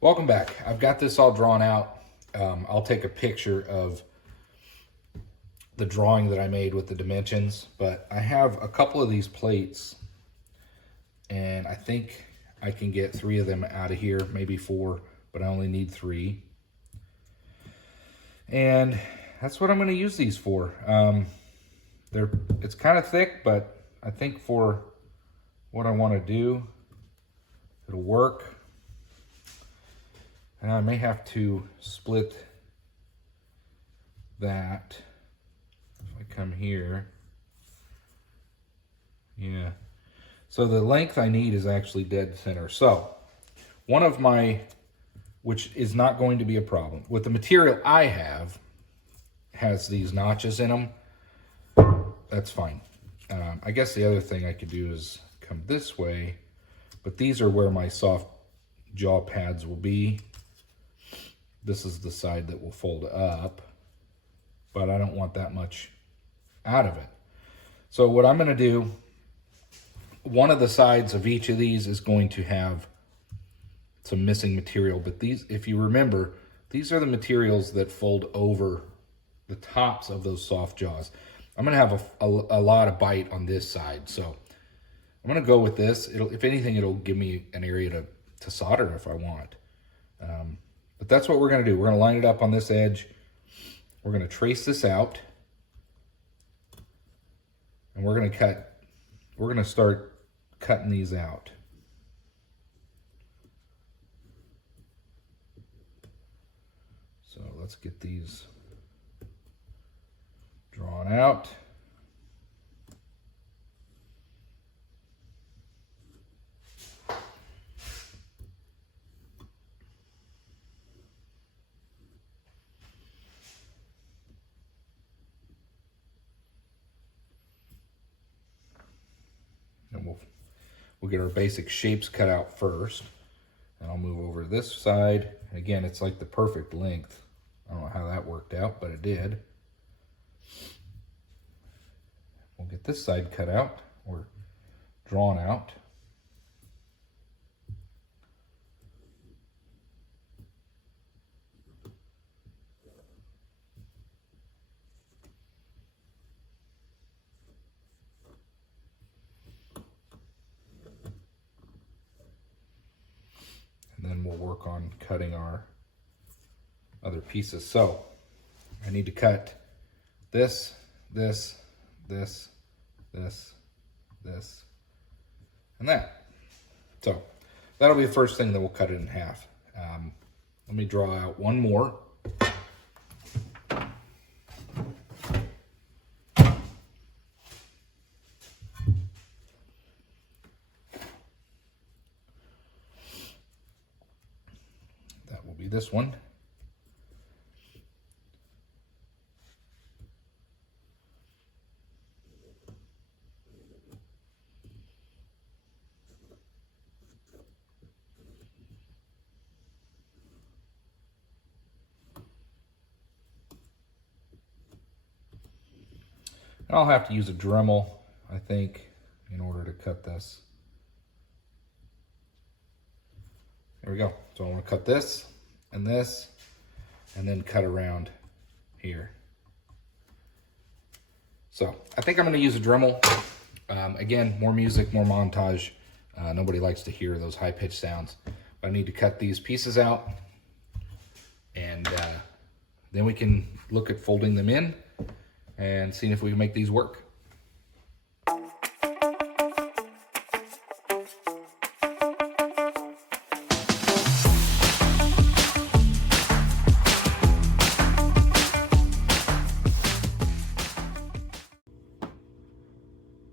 Welcome back. I've got this all drawn out. I'll take a picture of the drawing that I made with the dimensions, but I have a couple of these plates and I think I can get 3 of them out of here, maybe 4, but I only need 3. And that's what I'm going to use these for. It's kind of thick, but I think for what I want to do, it'll work. And I may have to split that. If I come here, yeah. So the length I need is actually dead center. So one of my, which is not going to be a problem, with the material I have, has these notches in them. That's fine. I guess the other thing I could do is come this way, but these are where my soft jaw pads will be. This is the side that will fold up, but I don't want that much out of it. So what I'm going to do, one of the sides of each of these is going to have some missing material, but these, if you remember, these are the materials that fold over the tops of those soft jaws. I'm going to have a lot of bite on this side, so I'm going to go with this. If anything, it'll give me an area to solder if I want. But that's what we're going to do. We're going to line it up on this edge. We're going to trace this out. And we're going to start cutting these out. So let's get these drawn out. And we'll get our basic shapes cut out first. And I'll move over to this side. And again, it's like the perfect length. I don't know how that worked out, but it did. We'll get this side cut out or drawn out. And then we'll work on cutting our other pieces. So I need to cut this, this, this, this, this, and that. So that'll be the first thing that we'll cut it in half. Let me draw out one more. That will be this one. And I'll have to use a Dremel, I think, in order to cut this. There we go. So I want to cut this, and then cut around here. So I think I'm going to use a Dremel. Again, more music, more montage. Nobody likes to hear those high-pitched sounds. But I need to cut these pieces out, and then we can look at folding them in and seeing if we can make these work.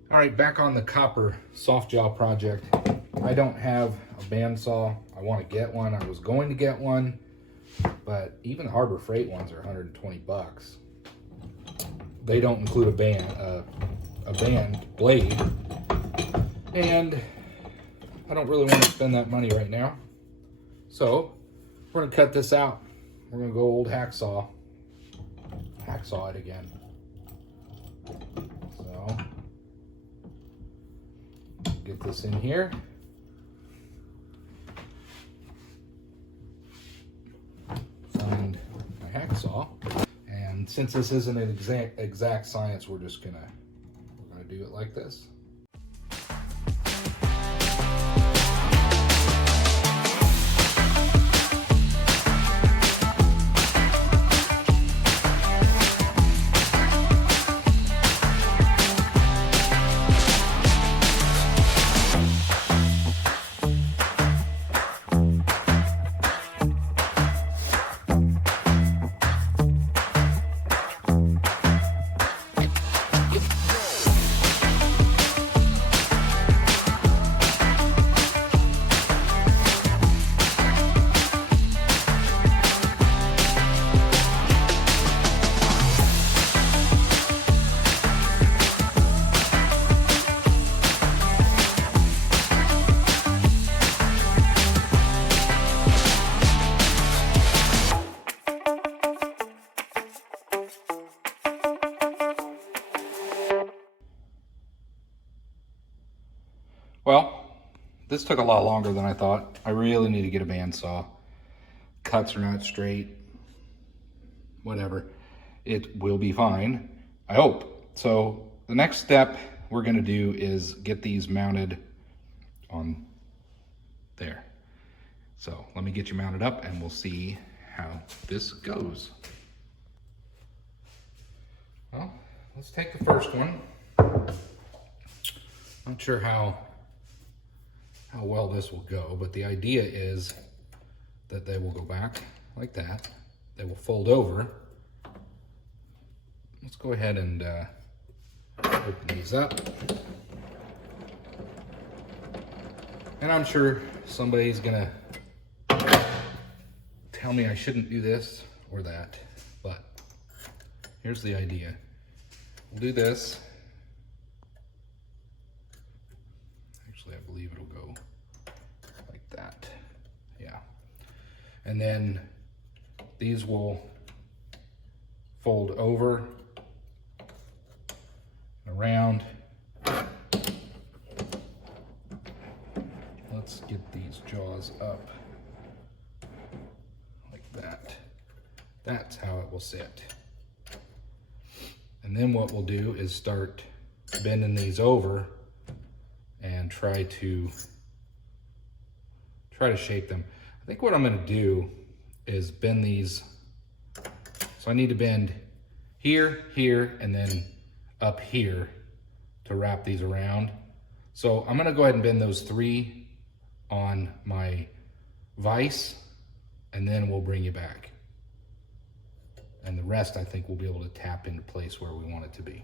All right, back on the copper soft jaw project. I don't have a bandsaw. I want to get one. I was going to get one, but even Harbor Freight ones are 120 bucks. They don't include a band blade, and I don't really want to spend that money right now. So we're gonna cut this out. We're gonna go old hacksaw it again. So get this in here. bandsaw. And since this isn't an exact science, we're gonna do it like this. Well, this took a lot longer than I thought. I really need to get a bandsaw. Cuts are not straight. Whatever. It will be fine, I hope. So the next step we're gonna do is get these mounted on there. So let me get you mounted up and we'll see how this goes. Well, let's take the first one. Not sure how well this will go, but the idea is that they will go back like that. They will fold over. Let's go ahead and open these up. And I'm sure somebody's gonna tell me I shouldn't do this or that, but here's the idea. We'll do this. Actually, I believe it'll go like that. Yeah. And then these will fold over and around. Let's get these jaws up like that. That's how it will sit. And then what we'll do is start bending these over and try to shape them. I think what I'm gonna do is bend these. So I need to bend here, here, and then up here to wrap these around. So I'm gonna go ahead and bend those 3 on my vise, and then we'll bring you back. And the rest, I think, we'll be able to tap into place where we want it to be.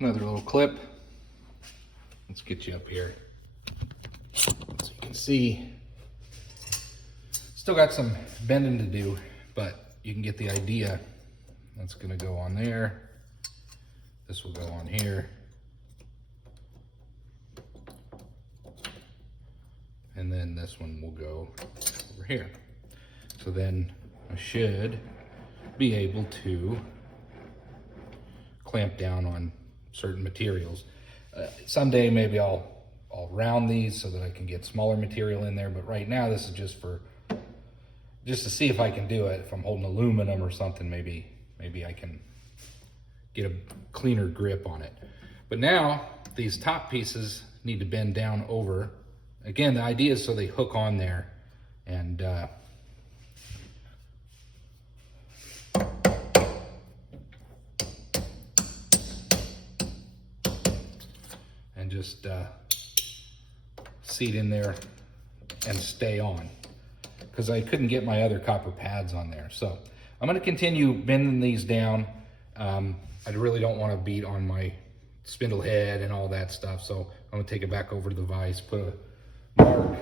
another little clip. Let's get you up here so you can see. Still got some bending to do, but you can get the idea. That's gonna go on there. This will go on here. And then this one will go over here. So then I should be able to clamp down on certain materials. Someday maybe I'll round these so that I can get smaller material in there, but right now this is just to see if I can do it. If I'm holding aluminum or something, maybe I can get a cleaner grip on it. But now these top pieces need to bend down over. Again, the idea is so they hook on there and just seat in there and stay on, because I couldn't get my other copper pads on there. So I'm going to continue bending these down. I really don't want to beat on my spindle head and all that stuff, so I'm going to take it back over to the vise, put a mark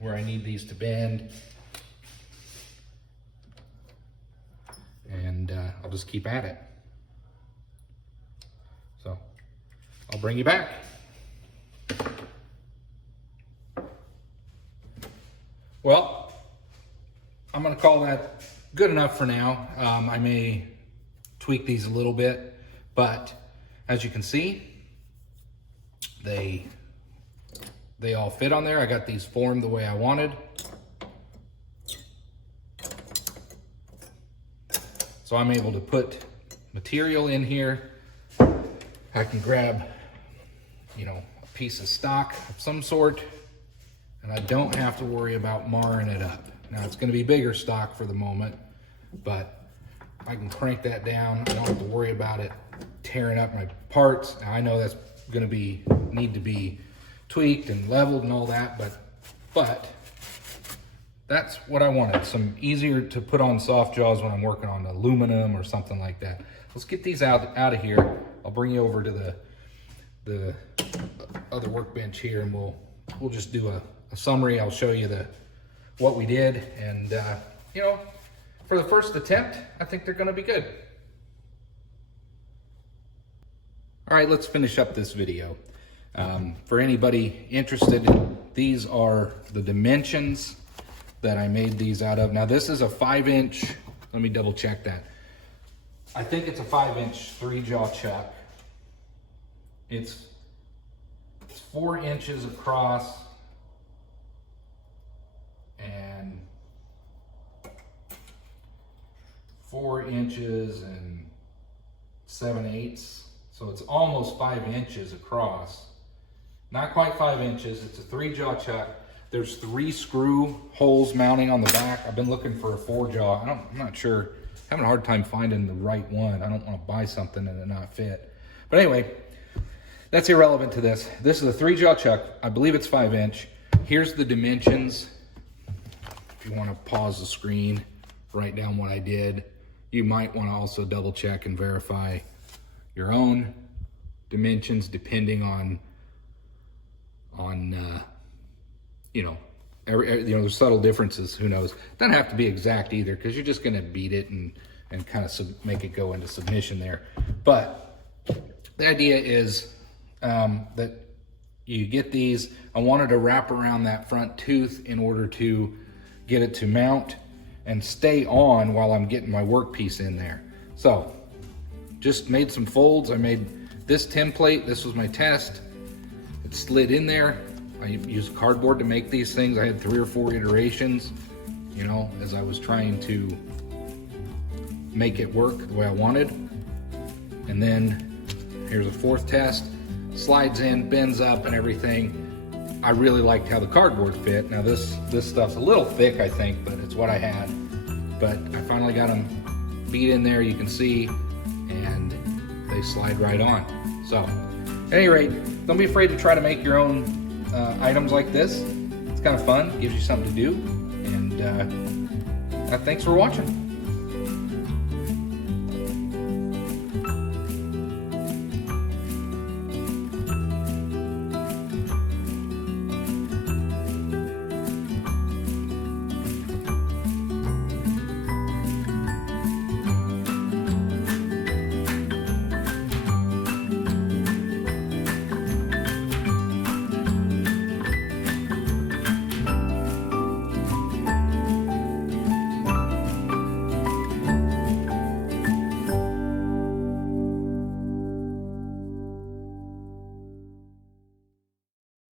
where I need these to bend, and I'll just keep at it. So I'll bring you back. Well, I'm going to call that good enough for now. I may tweak these a little bit, but as you can see, they all fit on there. I got these formed the way I wanted. So I'm able to put material in here. I can grab, you know, a piece of stock of some sort, and I don't have to worry about marring it up. Now it's going to be bigger stock for the moment, but I can crank that down. I don't have to worry about it tearing up my parts. Now, I know that's going to need to be tweaked and leveled and all that, but that's what I wanted. Some easier to put on soft jaws when I'm working on aluminum or something like that. Let's get these out of here. I'll bring you over to the other workbench here, and we'll just do a summary. I'll show you what we did, and you know, for the first attempt, I think they're going to be good. All right, let's finish up this video. For anybody interested, these are the dimensions that I made these out of. Now this is a 5-inch, let me double check that. I think it's a 5-inch 3-jaw chuck. It's 4 inches across and 4 inches and 7/8. So it's almost 5 inches across. Not quite 5 inches. It's a 3-jaw chuck. There's 3 screw holes mounting on the back. I've been looking for a 4-jaw. I'm not sure. Having a hard time finding the right one. I don't want to buy something and it not fit. But anyway, that's irrelevant to this. This is a 3-jaw chuck. I believe it's 5-inch. Here's the dimensions. If you want to pause the screen, write down what I did. You might want to also double check and verify your own dimensions depending on you know, there's subtle differences. Who knows? Doesn't have to be exact either, because you're just going to beat it and kind of make it go into submission there. But the idea is that you get these. I wanted to wrap around that front tooth in order to get it to mount and stay on while I'm getting my workpiece in there. So just made some folds. I made this template. This was my test. It slid in there. I used cardboard to make these things. I had 3 or 4 iterations, you know, as I was trying to make it work the way I wanted. And then here's a 4th test. Slides in, bends up and everything. I really liked how the cardboard fit. Now this stuff's a little thick, I think, but it's what I had. But I finally got them beat in there, you can see, and they slide right on. So at any rate, don't be afraid to try to make your own items like this. It's kind of fun, gives you something to do, and thanks for watching.